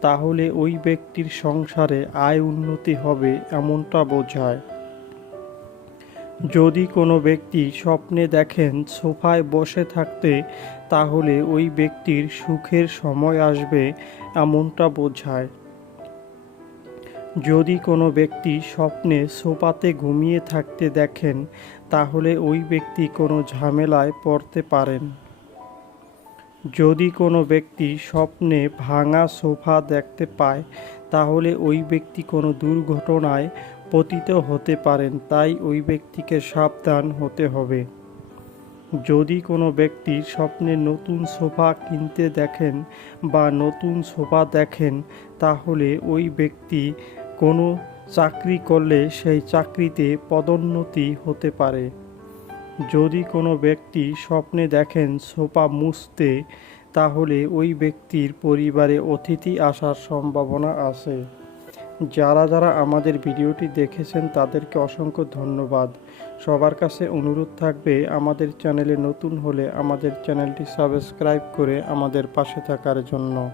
তাহলে ওই ব্যক্তির সংসারে আয় উন্নতি হবে এমনটা বোঝায়। যদি কোনো ব্যক্তি স্বপ্নে দেখেন সোফায় বসে থাকতে, তাহলে ওই ব্যক্তির সুখের সময় আসবে এমনটা বোঝায়। যদি কোনো ব্যক্তি স্বপ্নে সোফাতে ঘুমিয়ে থাকতে দেখেন, তাহলে ওই ব্যক্তি কোনো ঝামেলায় পড়তে পারেন। যদি কোনো ব্যক্তি স্বপ্নে ভাঙা সোফা দেখতে পায়, তাহলে ওই ব্যক্তি কোনো দুর্ঘটনায় পতিত হতে পারেন, তাই ওই ব্যক্তিকে সাবধান হতে হবে। যদি কোনো ব্যক্তি স্বপ্নে নতুন সোফা কিনতে দেখেন বা নতুন সোফা দেখেন, তাহলে ওই ব্যক্তি কোনো চাকরি করলে সেই চাকরিতে পদোন্নতি হতে পারে। যদি কোনো ব্যক্তি স্বপ্নে দেখেন সোফা মুছতে, তাহলে ওই ব্যক্তির পরিবারে অতিথি আসার সম্ভাবনা আছে। যারা যারা আমাদের ভিডিওটি দেখেছেন, তাদেরকে অসংখ্য ধন্যবাদ। সবার কাছে অনুরোধ থাকবে, আমাদের চ্যানেলে নতুন হলে আমাদের চ্যানেলটি সাবস্ক্রাইব করে আমাদের পাশে থাকার জন্য।